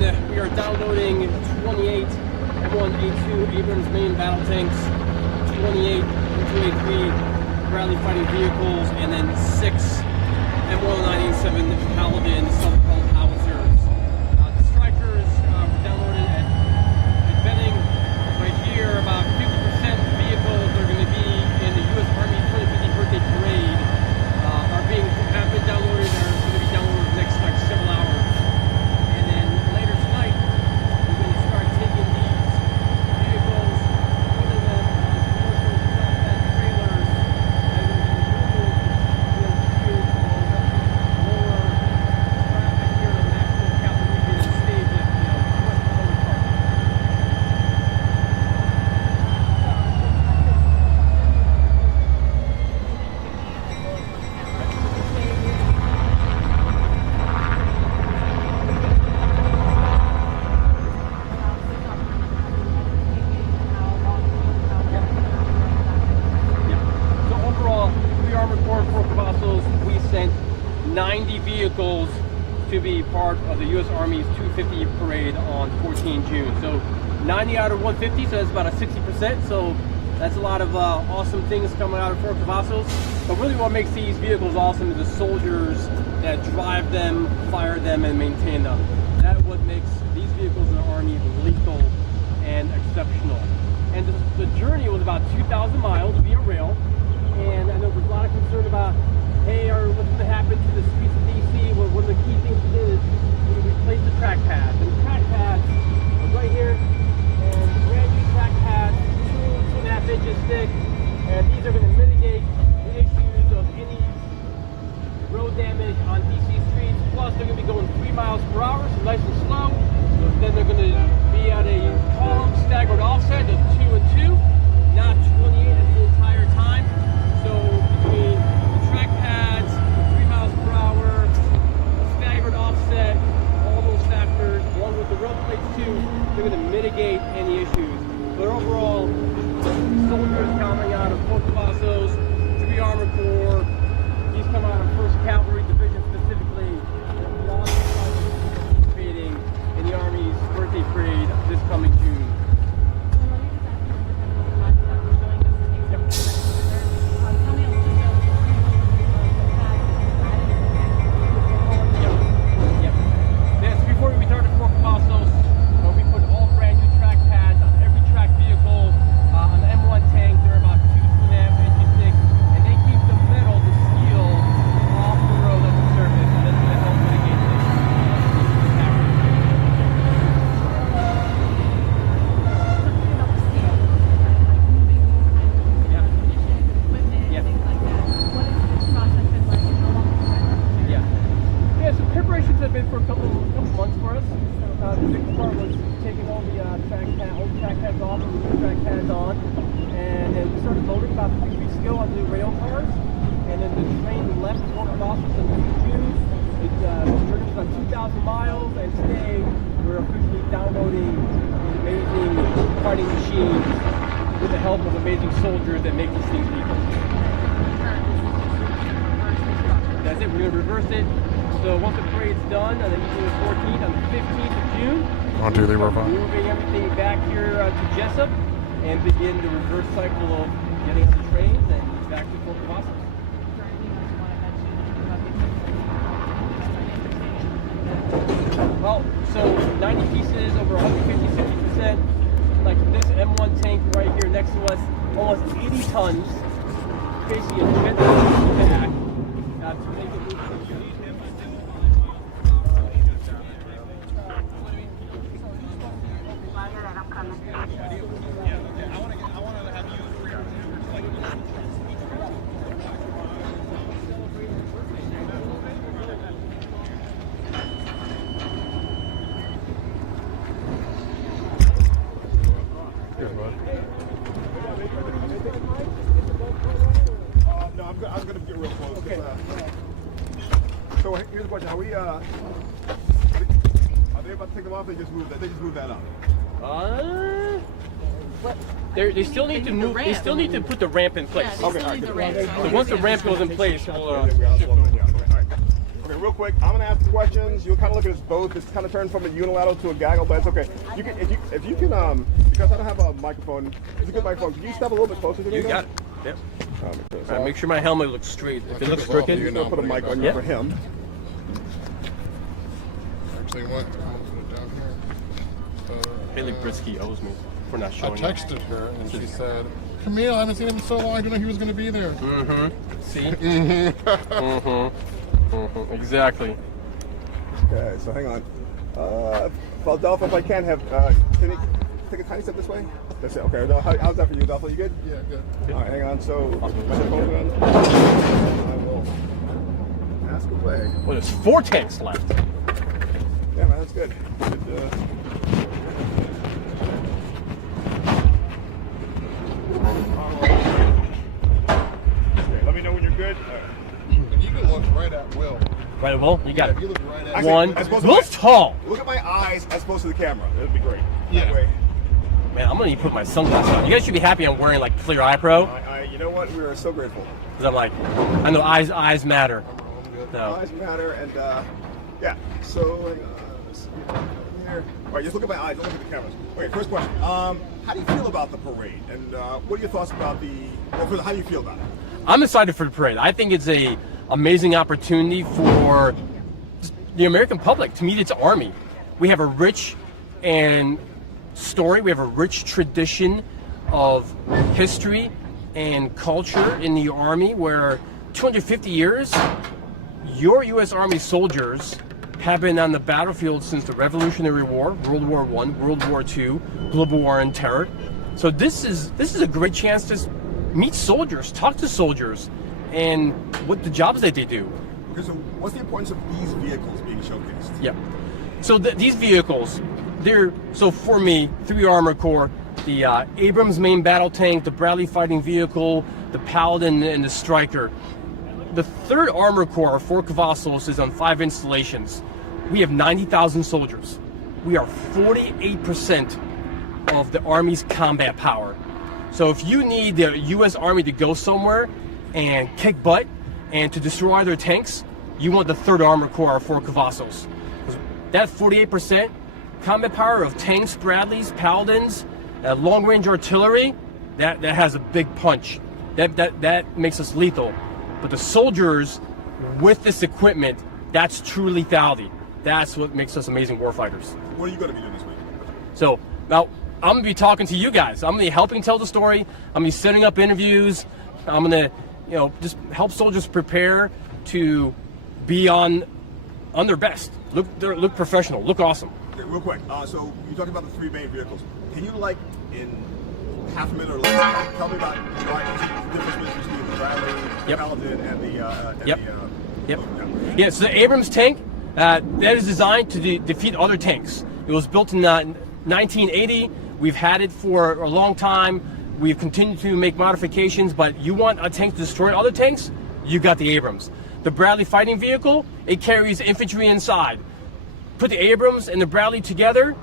then we are downloading 28 M1A2 Abrams main battle tanks, 28 M2A3 Bradley fighting vehicles, and then 6 M1987 Paladin self-propelled howitzers. The Strikers were downloaded at Benning. Right here, about 50% vehicles are going to be in the U.S. Army 2050 birthday parade. Have been downloaded, or are going to be downloaded the next several hours. And then later tonight, we're going to start taking these vehicles, putting them on commercial flatbed trailers, and we're going to lower traffic here in the National Capital Region and stage at West Hollywood Park. We sent 90 vehicles to be part of the U.S. Army's 250 parade on 14 June. So 90 out of 150, so that's about a 60%. So that's a lot of awesome things coming out of Fort Cavazos. But really what makes these vehicles awesome is the soldiers that drive them, fire them, and maintain them. That's what makes these vehicles in the Army lethal and exceptional. And the journey was about 2,000 miles via rail. And I know there's a lot of concern about, hey, what's going to happen to the streets of DC? Well, one of the key things we did is we replaced the track pads. And the track pads are right here, and brand new track pads, 2.5 inches thick, and these are going to mitigate the issues of any road damage on DC streets. Plus, they're going to be going 3 miles per hour, so nice and slow. Then they're going to be at a column staggered offset of 2 and 2, not 28 the entire time. So between the track pads, 3 miles per hour, a staggered offset, all those factors, along with the road plates too, they're going to mitigate any issues. But overall, soldiers coming out of Fort Cavazos, 3 Armored Corps, these come out of 1st Cavalry Division specifically, and all participating in the Army's birthday parade this coming June. Have been for a couple months for us. The big part was taking all the old track pads off and the new track pads on, and then we started loading about 3 weeks ago on the rail cars, and then the train left Fort Cavazos in June. The journey was about 2,000 miles, and today we're officially downloading these amazing fighting machines with the help of amazing soldiers that make these things lethal. That's it. We're going to reverse it. So once the parade's done, on the evening of the 14th, on the 15th of June, 1, 2, 3, 4, 5. Moving everything back here to Jessup and begin the reverse cycle of getting on the trains and back to Fort Cavazos. Well, so 90 pieces, over 150, 60%. Like this M1 tank right here next to us, almost 80 tons, basically a jet back to make it move. I'm going to get real close. Okay. So here's the question: are they about to take them off? They just moved that. They just moved that up. They still need to move. They still need to put the ramp in place. Yeah, they still need the ramp. So once the ramp goes in place, we'll. Okay, real quick, I'm gonna ask the questions. You'll kind of look at us both. It's kind of turned from a unilateral to a gaggle, but it's okay. You can, if you can, because I don't have a microphone. It's a good microphone. Can you step a little bit closer to me? You got it. Yep. Make sure my helmet looks straight. If it looks crooked, you're gonna put a mic on you for him. Actually, what? I'll put it down here. Haley Brisky owes me for not I showing texted her and she said, Camille, I haven't seen him in so long. I didn't know he was going to be there. See? Exactly. Okay, so hang on. Adolfo, if I can have, can you take a tiny step this way? That's it. Okay. How's that for you, Adolfo? You good? Yeah, good. All right, hang on. So, I will ask away. Well, there's 4 tanks left. Yeah, man, that's good. Okay, let me know when you're good. And you can look right at Will. Right, Will? You got If it. you look right at Actually, One. as opposed to Will's tall. Look at my eyes as opposed to the camera. That'd be great. Yeah. That way. Man, I'm gonna need to put my sunglasses on. You guys should be happy I'm wearing like Clear Eye Pro. You know what? We are so grateful. Because I'm like, I know eyes matter. No. Eyes matter, and yeah. So, let's see here. All right, just look at my eyes. Don't look at the cameras. Okay, first question. How do you feel about the parade? And what are your thoughts about how do you feel about it? I'm excited for the parade. I think it's a amazing opportunity for the American public to meet its army. We have a rich story. We have a rich tradition of history and culture in the Army where 250 years, your U.S. Army soldiers have been on the battlefield since the Revolutionary War, World War I, World War II, Global War on Terror. So this is a great chance to meet soldiers, talk to soldiers, and what the jobs that they do. Okay, so what's the importance of these vehicles being showcased? Yeah. So these vehicles, for me, 3 Armor Corps, the Abrams main battle tank, the Bradley fighting vehicle, the Paladin, and the Stryker. The 3rd Armor Corps, 4 Cavazos, is on 5 installations. We have 90,000 soldiers. We are 48% of the Army's combat power. So if you need the U.S. Army to go somewhere and kick butt and to destroy their tanks, you want the 3rd Armor Corps, 4 Cavazos. That 48% combat power of tanks, Bradleys, Paladins, long-range artillery, that has a big punch. That makes us lethal. But the soldiers with this equipment, that's true lethality. That's what makes us amazing warfighters. What are you going to be doing this week? So now I'm going to be talking to you guys. I'm going to be helping tell the story. I'm going to be setting up interviews. I'm going to, just help soldiers prepare to be on their best. Look professional. Look awesome. Okay, real quick. So you talked about the 3 main vehicles. Can you, in half a minute or less, tell me about the difference between the Bradley, Paladin, and the Yeah. So the Abrams tank that is designed to defeat other tanks. It was built in 1980. We've had it for a long time. We've continued to make modifications, but you want a tank to destroy other tanks? You got the Abrams. The Bradley fighting vehicle, it carries infantry inside. Put the Abrams and the Bradley together,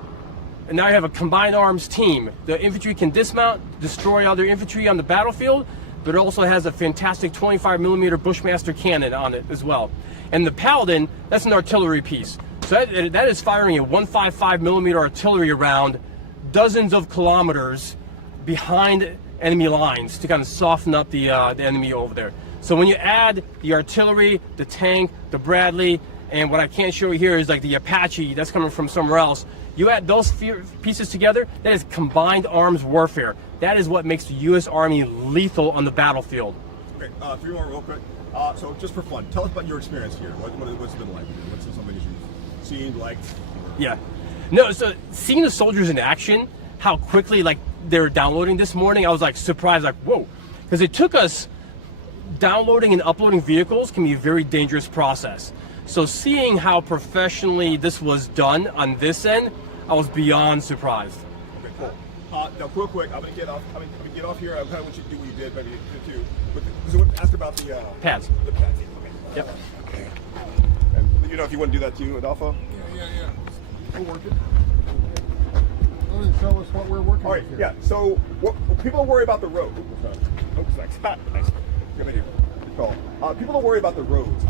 and now you have a combined arms team. The infantry can dismount, destroy other infantry on the battlefield, but it also has a fantastic 25mm Bushmaster cannon on it as well. And the Paladin, that's an artillery piece. So that is firing a 155mm artillery round dozens of kilometers behind enemy lines to kind of soften up the enemy over there. So when you add the artillery, the tank, the Bradley, and what I can't show you here is like the Apache that's coming from somewhere else. You add those pieces together, that is combined arms warfare. That is what makes the U.S. Army lethal on the battlefield. Okay, 3 more real quick. So just for fun, tell us about your experience here. What's it been like? What's something that you've seen, liked? Yeah. No, so seeing the soldiers in action, how quickly they're downloading this morning, I was surprised, whoa. Because it took us, downloading and uploading vehicles can be a very dangerous process. So seeing how professionally this was done on this end, I was beyond surprised. Okay, cool. Now, real quick, I'm gonna get off. I'm gonna get off here. I kind of want you to do what you did, maybe too. But I want to ask about the pads. The pads. Okay. Yep. Okay. And if you want to do that too, Adolfo. Yeah. We'll work it. Go ahead and tell us what we're working All right. with here. Yeah. So people worry about the road. Oops, nice. Come in here. call. People don't worry about the roads.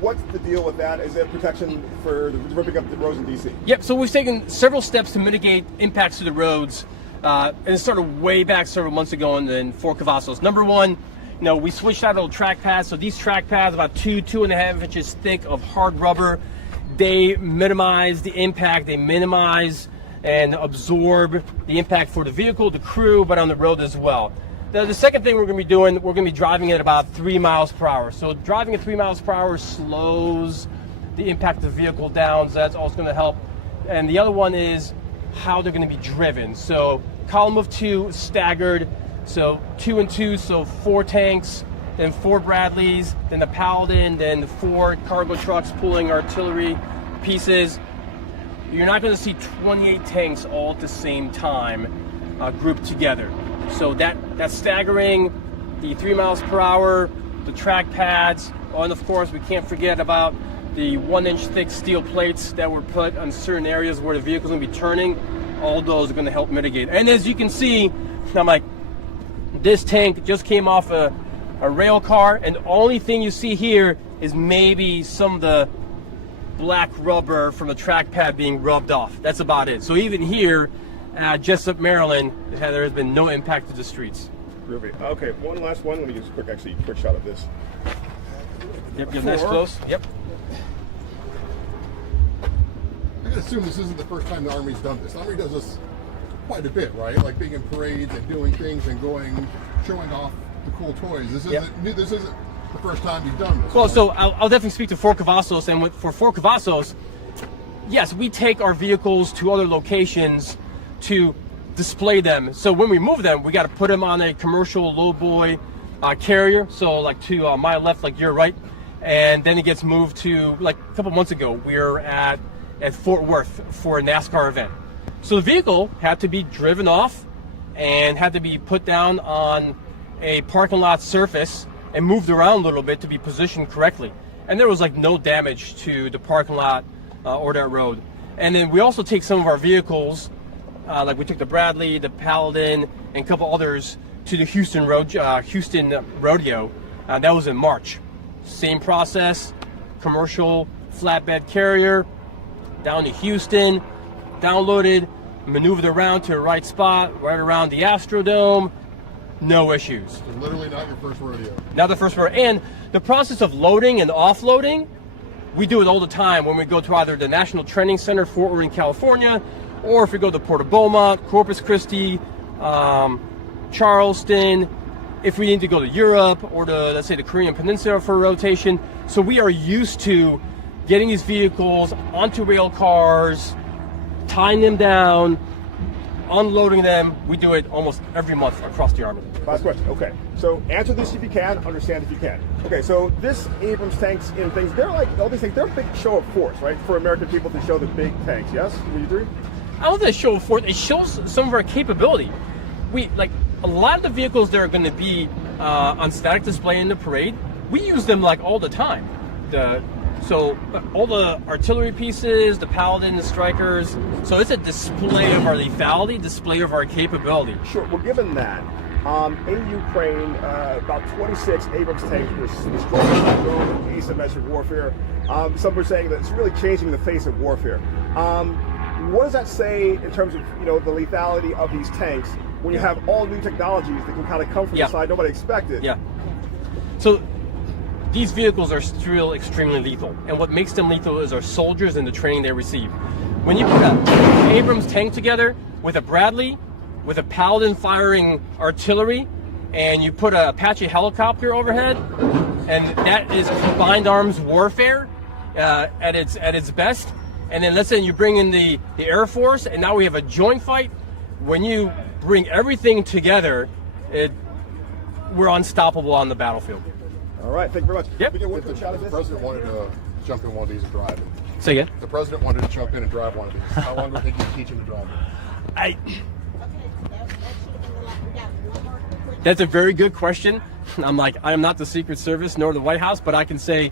What's the deal with that? Is it protection for ripping up the roads in DC? Yep, so we've taken several steps to mitigate impacts to the roads, and it started way back several months ago in Fort Cavazos. Number one, we switched out old track pads. So these track pads, about 2.5 inches thick of hard rubber, they minimize the impact, they minimize and absorb the impact for the vehicle, the crew, but on the road as well. The second thing we're going to be doing, we're going to be driving at about 3 miles per hour. So driving at 3 miles per hour slows the impact of the vehicle down, so that's also going to help. And the other one is how they're going to be driven. So column of 2 staggered, so 2 and 2, so 4 tanks, then 4 Bradleys, then the Paladin, then 4 cargo trucks pulling artillery pieces. You're not going to see 28 tanks all at the same time grouped together. So that staggering, the 3 miles per hour, the track pads, and of course we can't forget about the 1-inch thick steel plates that were put on certain areas where the vehicle's going to be turning. All those are going to help mitigate. And as you can see, I'm like, this tank just came off a rail car, and the only thing you see here is maybe some of the black rubber from the track pad being rubbed off. That's about it. So even here, Jessup, Maryland, there has been no impact to the streets. Groovy. Okay, one last one. Let me use a quick shot of this. Yep, get nice close. Yep. I can assume this isn't the first time the Army's done this. The Army does this quite a bit, right? Like being in parades and doing things and showing off the cool toys. This isn't the first time you've done this. Well, so I'll definitely speak to Fort Cavazos, and for Fort Cavazos, yes, we take our vehicles to other locations to display them. So when we move them, we got to put them on a commercial lowboy carrier. So like to my left, like your right, and then it gets moved to, like a couple months ago, we were at Fort Worth for a NASCAR event. So the vehicle had to be driven off and had to be put down on a parking lot surface and moved around a little bit to be positioned correctly. And there was like no damage to the parking lot or that road. And then we also take some of our vehicles, like we took the Bradley, the Paladin, and a couple others to the Houston Rodeo. That was in March. Same process, commercial flatbed carrier, down to Houston, downloaded, maneuvered around to the right spot, right around the Astrodome, no issues. So literally not your first rodeo. Not the first rodeo. And the process of loading and offloading, we do it all the time when we go to either the National Training Center, Fort Worth, California, or if we go to Port of Beaumont, Corpus Christi, Charleston, if we need to go to Europe or to, let's say, the Korean Peninsula for a rotation. So we are used to getting these vehicles onto rail cars, tying them down, unloading them. We do it almost every month across the Army. Last question. Okay, so answer this if you can, understand if you can. Okay, so this Abrams tanks and things, they're like, all these things, they're a big show of force, right? For American people to show the big tanks, yes? Would you agree? I don't think it show of force. It shows some of our capability. A lot of the vehicles that are going to be on static display in the parade, we use them like all the time. So all the artillery pieces, the Paladin, the Strikers, so it's a display of our lethality, display of our capability. Sure, well given that, in Ukraine, about 26 Abrams tanks were destroyed in asymmetric warfare. Some were saying that it's really changing the face of warfare. What does that say in terms of the lethality of these tanks when you have all new technologies that can kind of come from the side nobody expected? Yeah. So these vehicles are still extremely lethal, and what makes them lethal is our soldiers and the training they receive. When you put an Abrams tank together with a Bradley, with a Paladin firing artillery, and you put a Apache helicopter overhead, and that is combined arms warfare at its best. And then let's say you bring in the Air Force, and now we have a joint fight. When you bring everything together, we're unstoppable on the battlefield. All right, thank you very much. Yep. The president wanted to jump in one of these and drive it. Say again? The president wanted to jump in and drive one of these. How long do you think you'd teach him to drive it? That's a very good question. I am not the Secret Service nor the White House, but I can say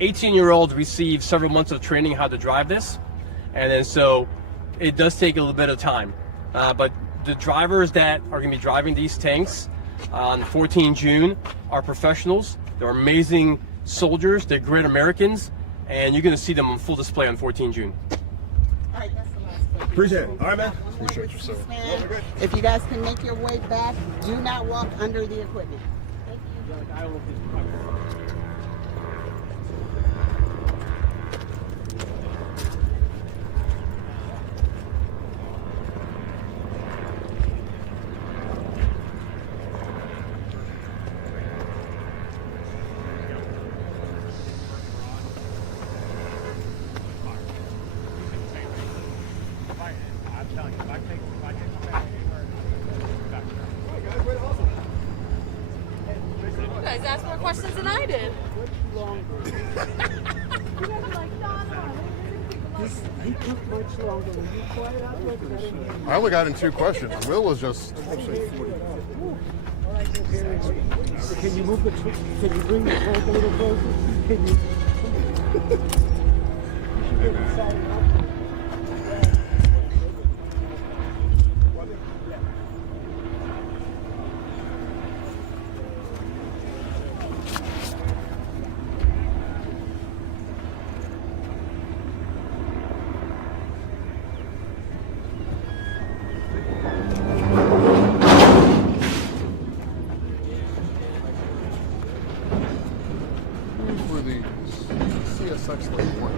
18-year-olds receive several months of training how to drive this. And then so it does take a little bit of time. But the drivers that are going to be driving these tanks on 14 June are professionals. They're amazing soldiers. They're great Americans, and you're going to see them on full display on 14 June. All right, that's the last question. Appreciate it. All right, man. Appreciate you, sir. If you guys can make your way back, do not walk under the equipment. Thank you. You guys asked more questions than I did. He took much longer. Were you quiet? I looked at him. I only got in 2 questions. Will was just. Can you move the can you bring the tank a little closer? Can you? You should get inside and out. For the CSX like one.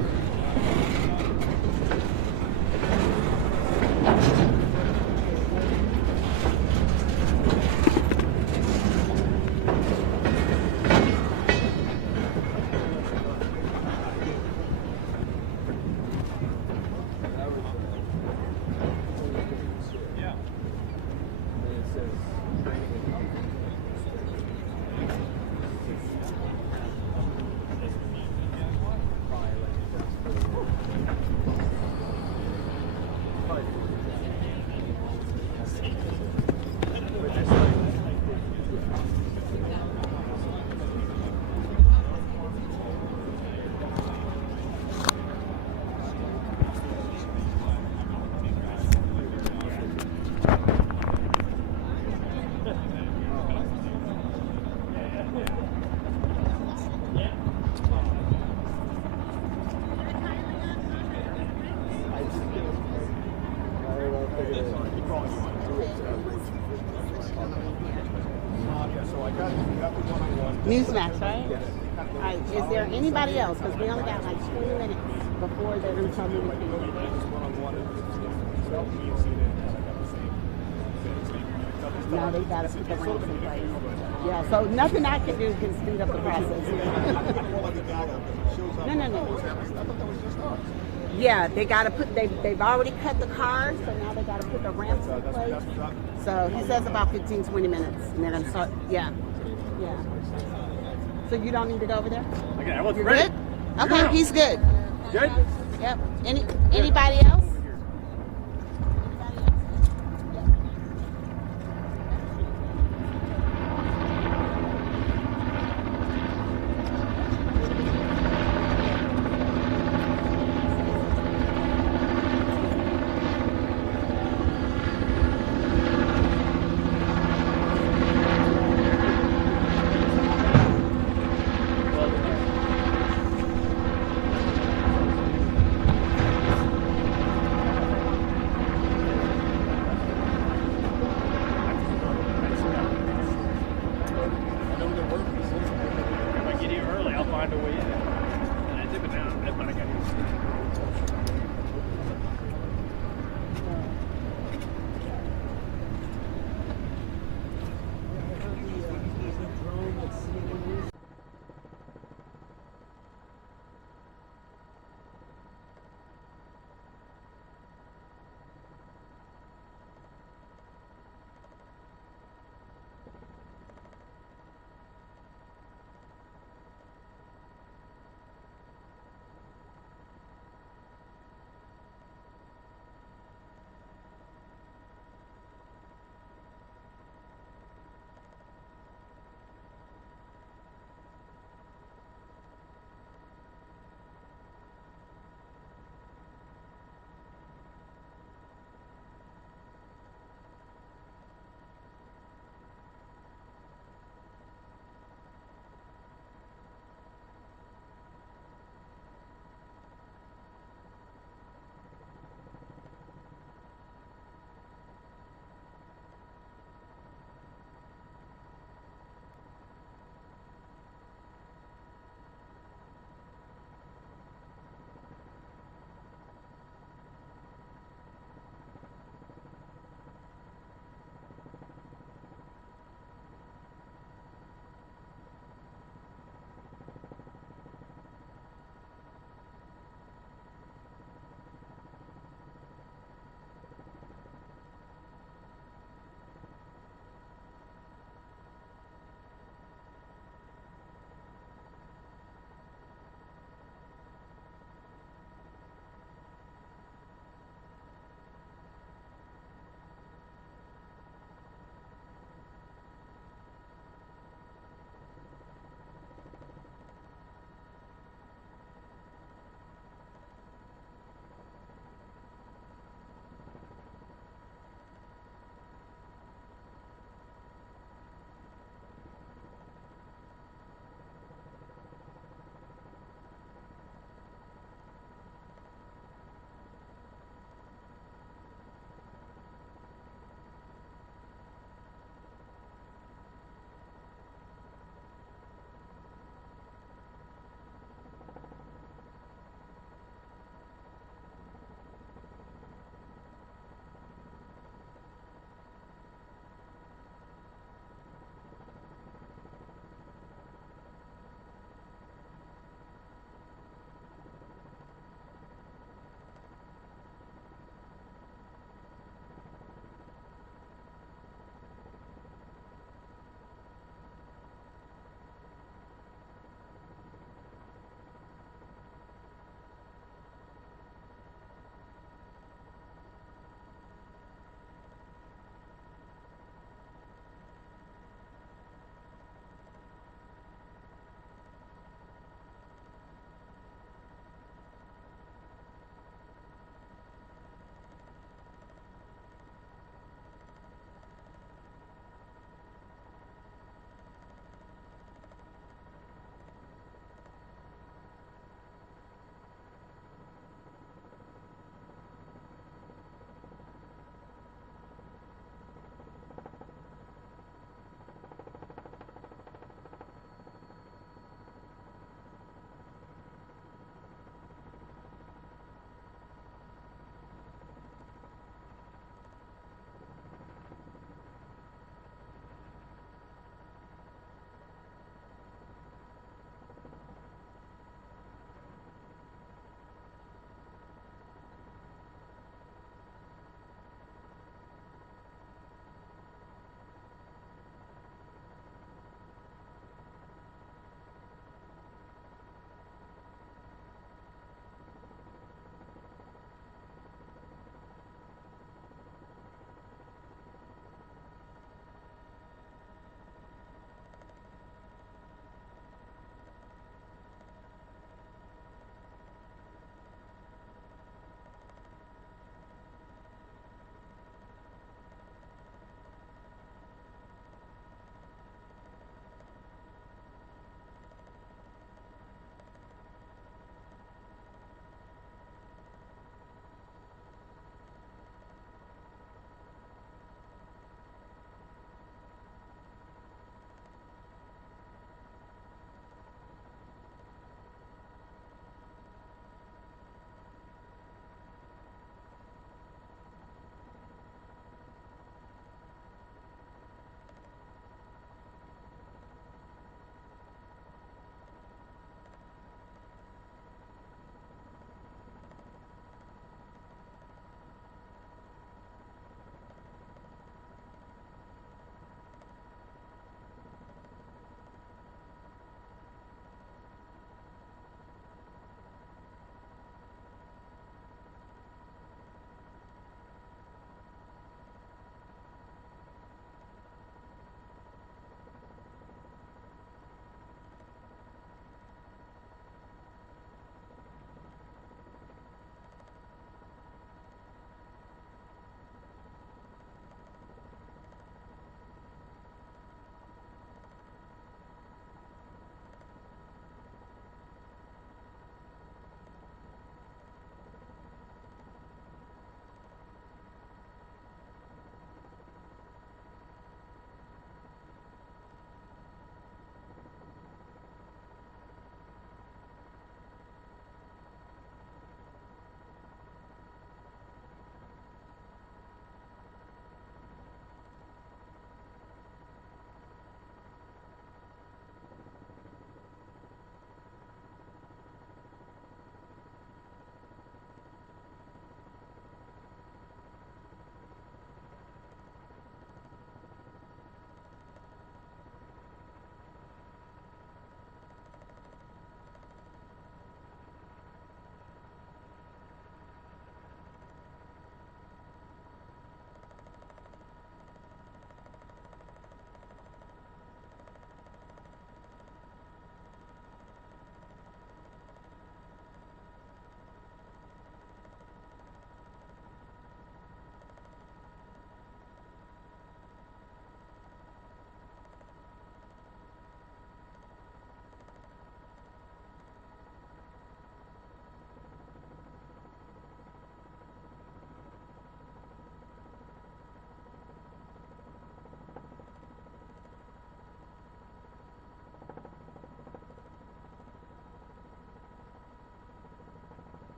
Newsmax, right? All right. Is there anybody else? Because we only got like 20 minutes before they're going to tell me what to do. Now they got to put the ramps in place. Yeah, so nothing I can do can speed up the process. No. Yeah, they got to put, they've already cut the cars, so now they got to put the ramps in place. So he says about 15, 20 minutes. And they're going to start, yeah. So you don't need to go over there? Okay, I was You're ready. good? Okay, he's good. Good? Yep. Anybody else? If I get here early, I'll find a way in. And I zip it down. That's when I got here.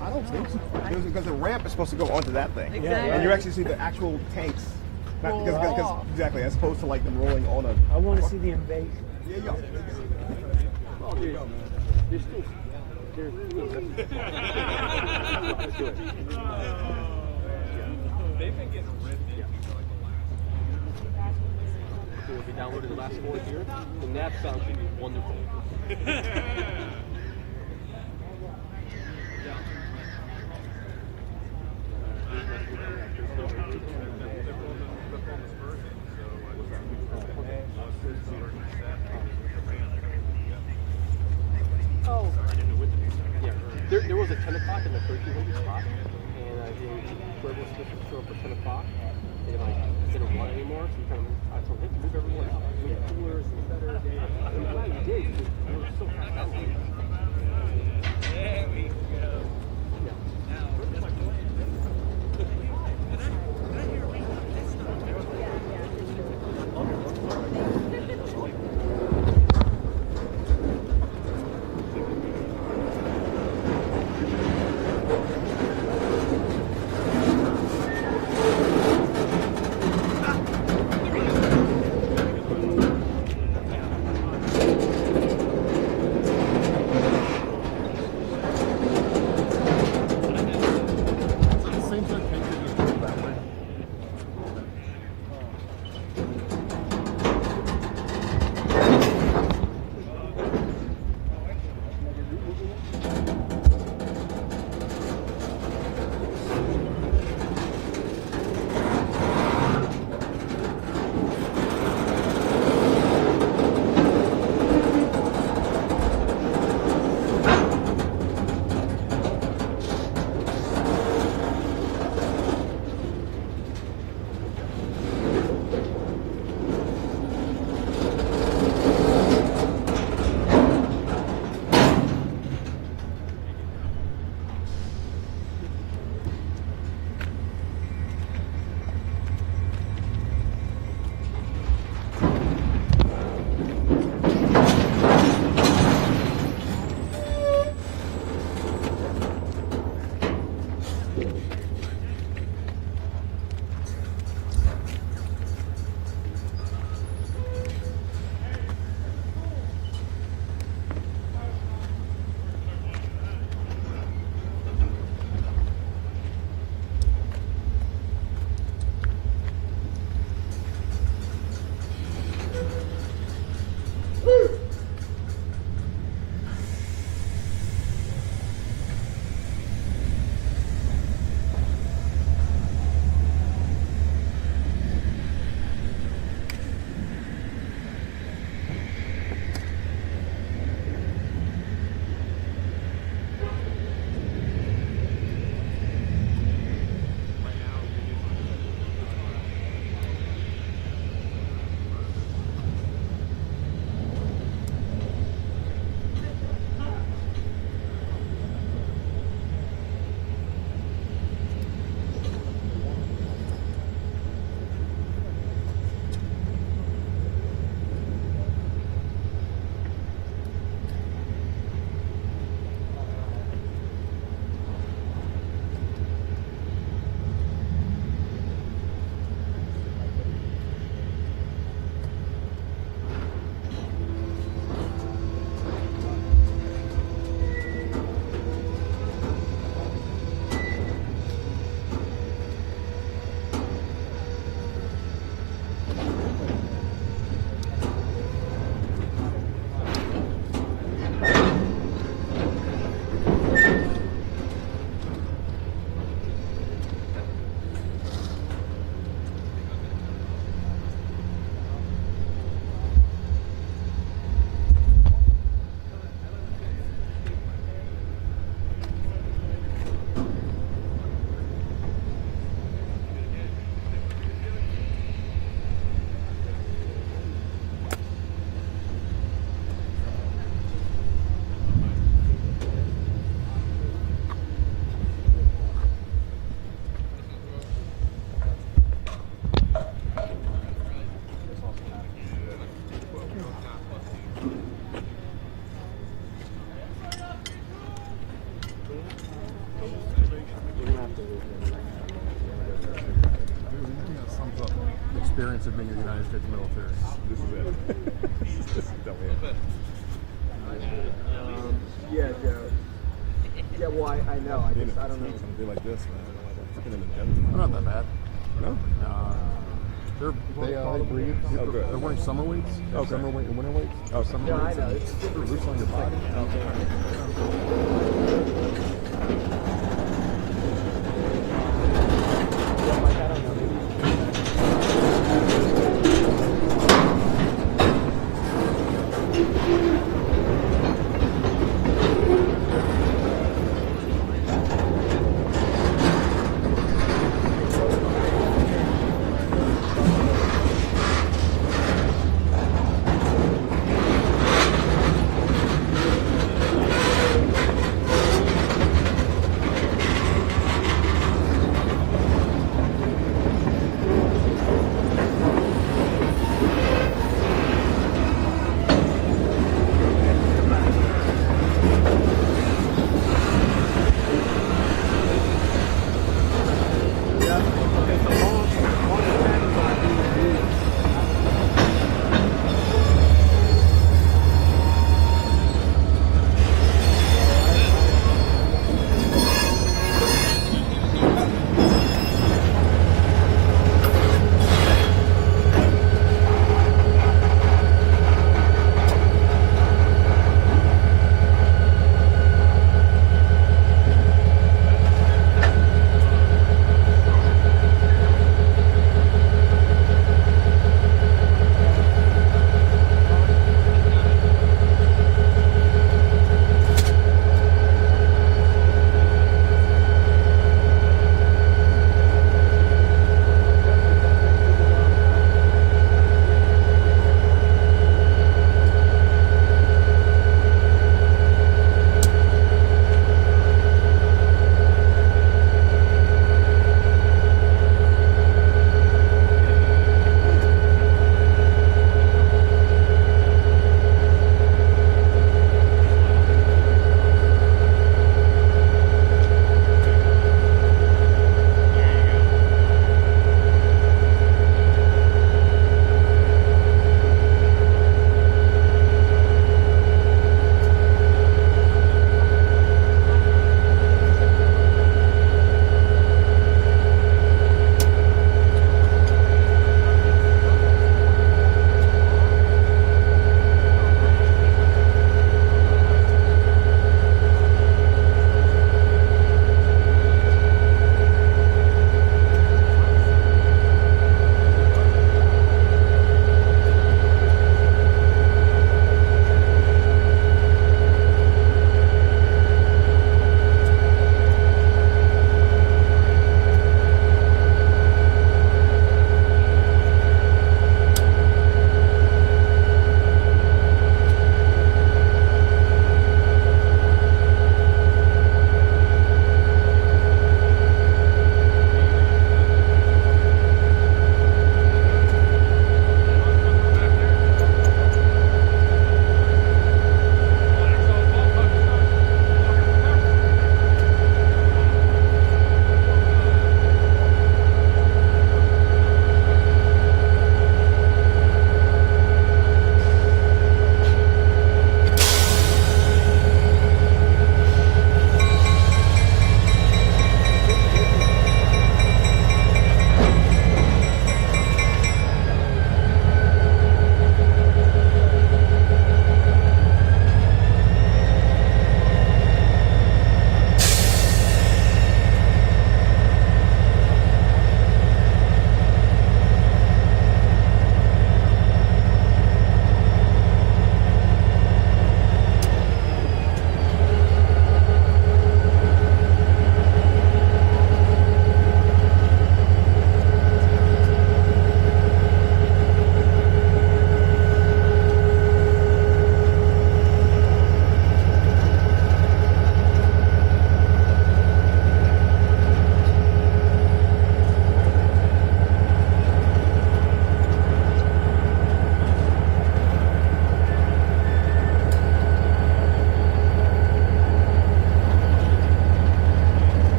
I don't think so. Because the ramp is supposed to go onto that thing. Exactly. And you actually see the actual tanks. Not, because, exactly, as opposed to like them rolling on a. I want to see the invasion. Yeah, yeah. Well, they're still. They're, They've been getting rid of it. So if we downloaded the last 4 here, the nav sound should be wonderful. Oh, yeah. There was a 10 o'clock in the 1300 spot, and whoever was supposed to show up for 10 o'clock, they didn't want anymore, so we kind of, I told him to move everyone out. We had cooler, some better. I'm glad we did, because we were so fast. There we go. experience of being in the United States military? This is it. This is definitely it. Yeah, Joe. Yeah, well, I know. I don't know. Something like this, man. I don't know. They're not that bad. No? They breathe. Oh, good. They're wearing summer weights. Okay. Summer weight and winter weights. Oh, summer Yeah, I weights. know. It's They're loose on your body. Yeah, like, I don't know. Maybe.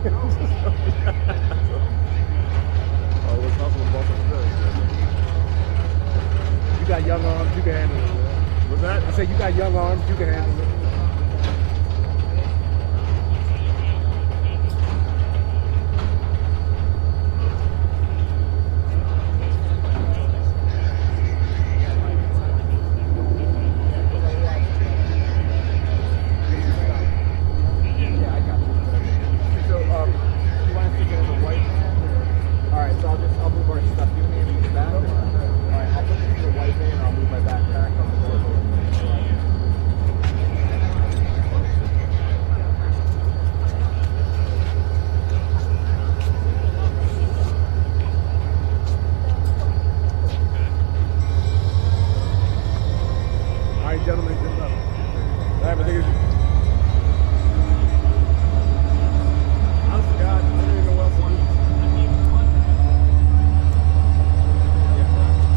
what's hustle and bustle is this? You got young arms, you can handle it. What's that? I said you got young arms, you can handle it. Gentlemen, good luck. I honestly, God, I don't even know what else to do.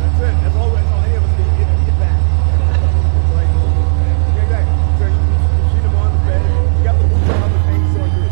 That's it. That's all any of us can get back. Like, exactly. So you see them on the bed. You got the boots on the paint so good.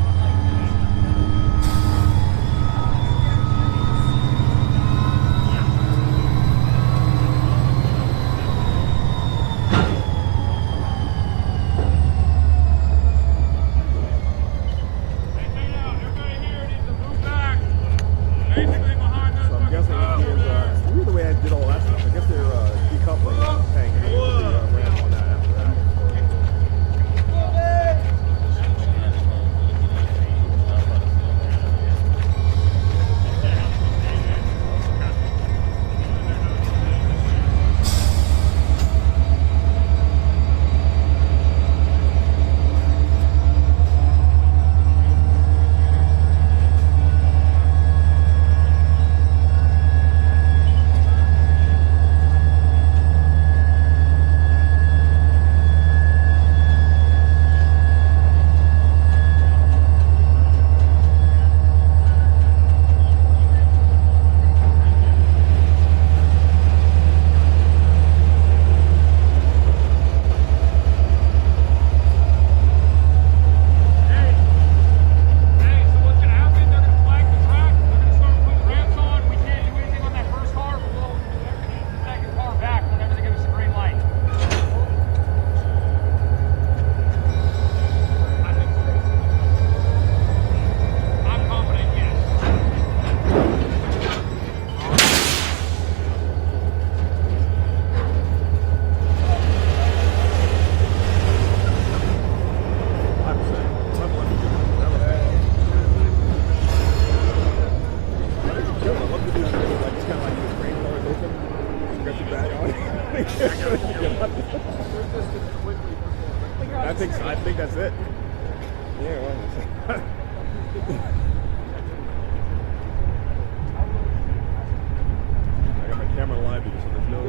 I think that's it. Yeah. Well, I got my camera live here, so there's no.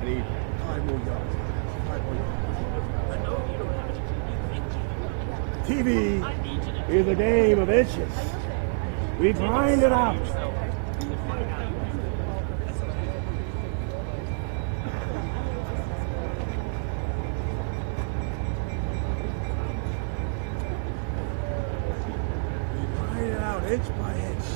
I need 5 more yards. 5 more yards. TV is a game of inches. We grind it out. We grind it out inch by inch.